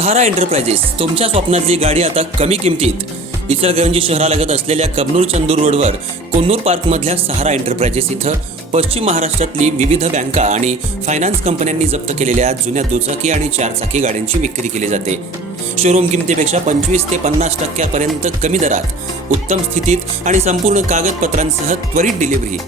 सहारा enterprises तुमच्या स्वप्नातली गाडी आता कमी किमतीत. इचलकरंजी शहरालगत असलेल्या कबनूर चंदूर रोडवर कोन्नूर पार्कमधल्या सहारा एंटरप्राइजेस इथं पश्चिम महाराष्ट्रातली विविध बँका आणि फायनान्स कंपन्यांनी जप्त केलेल्या जुन्या दुचाकी आणि चारचाकी गाड्यांची विक्री केली जाते. शोरूम किमतीपेक्षा 25 ते 50% कमी दरात, उत्तम स्थितीत आणि संपूर्ण कागदपत्रांसह त्वरित डिलिव्हरी.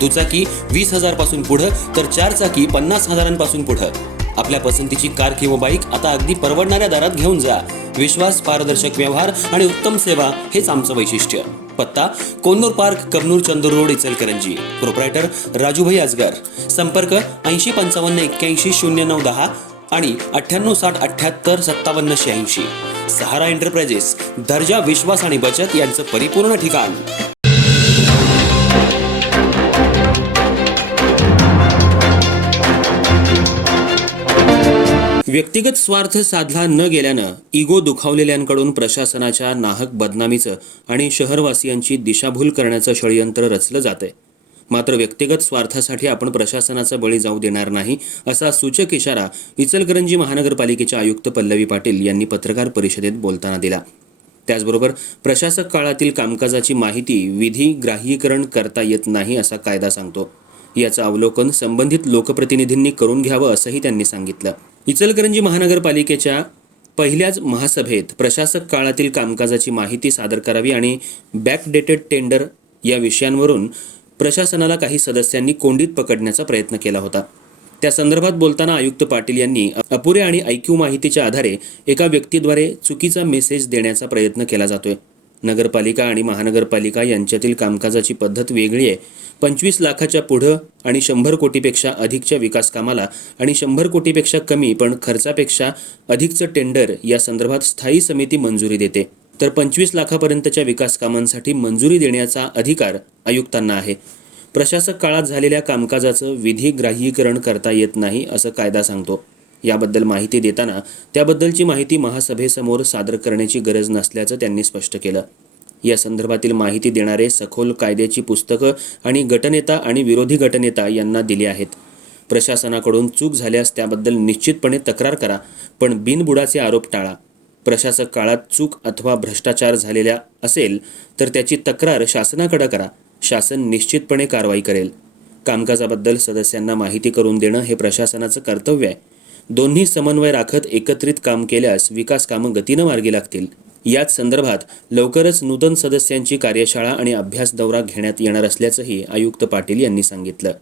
दुचाकी 20,000 पासून पुढे तर चारचाकी 50,000 पुढे. आपल्या पसंतीची कार किंवा बाईक आता अगदी परवडणाऱ्या दरात घेऊन जा. विश्वास, पारदर्शक व्यवहार आणि उत्तम सेवा हेच आमचं वैशिष्ट्य. पत्ता Konnur park, Kabnur Chandur road, Ichalkaranji. Proprietor Rajubhai Ajgar. संपर्क 8055810910 आणि 9860785786. सहारा एंटरप्राइजेस, दर्जा, विश्वास आणि बचत यांचं परिपूर्ण ठिकाण. व्यक्तिगत स्वार्थ साधला न गेल्यानं इगो दुखावलेल्यांकडून प्रशासनाच्या नाहक बदनामीचं आणि शहरवासियांची दिशाभूल करण्याचं षडयंत्र रचलं जातंय. मात्र व्यक्तिगत स्वार्थासाठी आपण प्रशासनाचा बळी जाऊ देणार नाही, असा सूचक इशारा इचलकरंजी महानगरपालिकेच्या आयुक्त पल्लवी पाटील यांनी पत्रकार परिषदेत बोलताना दिला. त्याचबरोबर प्रशासक काळातील कामकाजाची माहिती विधी ग्राह्यीकरण करता येत नाही असा कायदा सांगतो. याचं अवलोकन संबंधित लोकप्रतिनिधींनी करून घ्यावं असंही त्यांनी सांगितलं. इचलकरंजी महानगरपालिकेच्या पहिल्याच महासभेत प्रशासक काळातील कामकाजाची माहिती सादर करावी आणि बॅकडेटेड टेंडर या विषयांवरून प्रशासनाला काही सदस्यांनी कोंडीत पकडण्याचा प्रयत्न केला होता. त्या संदर्भात बोलताना आयुक्त पाटील यांनी अपुऱ्या आणि ऐकीव माहितीच्या आधारे एका व्यक्तीद्वारे चुकीचा मेसेज देण्याचा प्रयत्न केला जातोय. नगरपालिका आणि महानगरपालिका यांच्यातील कामकाजाची पद्धत वेगळी आहे. 25 लाखाच्या पुढं आणि 100 कोटीपेक्षा अधिकच्या विकास कामाला आणि 100 कोटीपेक्षा कमी पण खर्चापेक्षा अधिकचं टेंडर या संदर्भात स्थायी समिती मंजुरी देते. तर 25 लाखापर्यंतच्या विकास कामांसाठी मंजुरी देण्याचा अधिकार आयुक्तांना आहे. प्रशासक काळात झालेल्या कामकाजाचं विधी ग्राह्यीकरण करता येत नाही असं कायदा सांगतो. याबद्दल माहिती देताना त्याबद्दलची माहिती महासभेसमोर सादर करण्याची गरज नसल्याचं त्यांनी स्पष्ट केलं. या संदर्भातील माहिती देणारे सखोल कायद्याची पुस्तकं आणि गटनेता आणि विरोधी गटनेता यांना दिली आहेत. प्रशासनाकडून चूक झाल्यास त्याबद्दल निश्चितपणे तक्रार करा, पण बिनबुडाचे आरोप टाळा. प्रशासक काळात चूक अथवा भ्रष्टाचार झालेला असेल तर त्याची तक्रार शासनाकडे करा. शासन निश्चितपणे कारवाई करेल. कामकाजाबद्दल सदस्यांना माहिती करून देणं हे प्रशासनाचं कर्तव्य आहे. दोन्ही समन्वय राखत एकत्रित काम केल्यास विकास कामं गतीनं मार्गी लागतील. याच संदर्भात लवकरच नूतन सदस्यांची कार्यशाळा आणि अभ्यास दौरा घेण्यात येणार असल्याचंही आयुक्त पाटील यांनी सांगितलं.